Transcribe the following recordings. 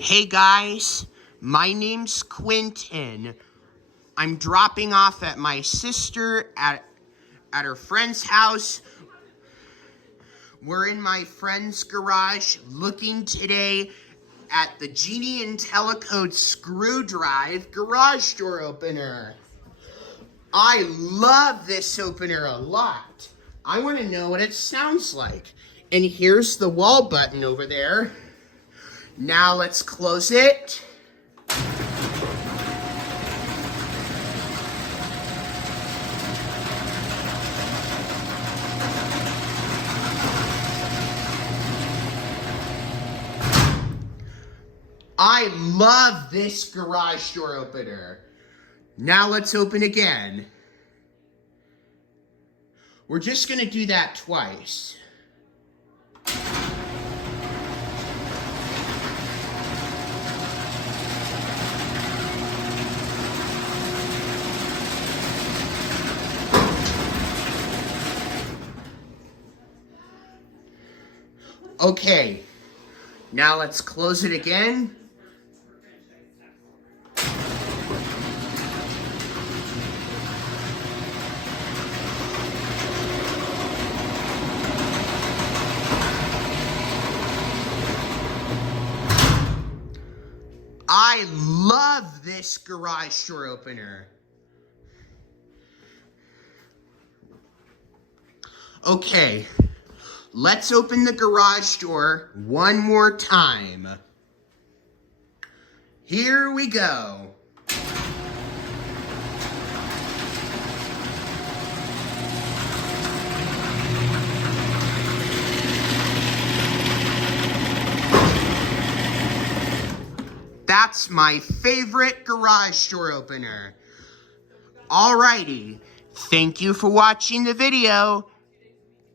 Hey guys, my name's Quentin. I'm dropping off at my sister at her friend's house. We're in my friend's garage looking today at the Genie IntelliCode screwdrive garage door opener. I love this opener a lot. I want to know what it sounds like. And here's the wall button over there. Now let's close it. I love this garage door opener. Now let's open again. We're just going to do that twice. Okay, now let's close it again. I love this garage door opener. Okay, let's open the garage door one more time. Here we go. That's my favorite garage door opener. Alrighty, thank you for watching the video.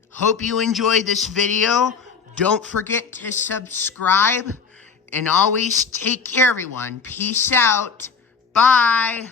Hope you enjoyed this video. Don't forget to subscribe and always take care, everyone. Peace out. Bye.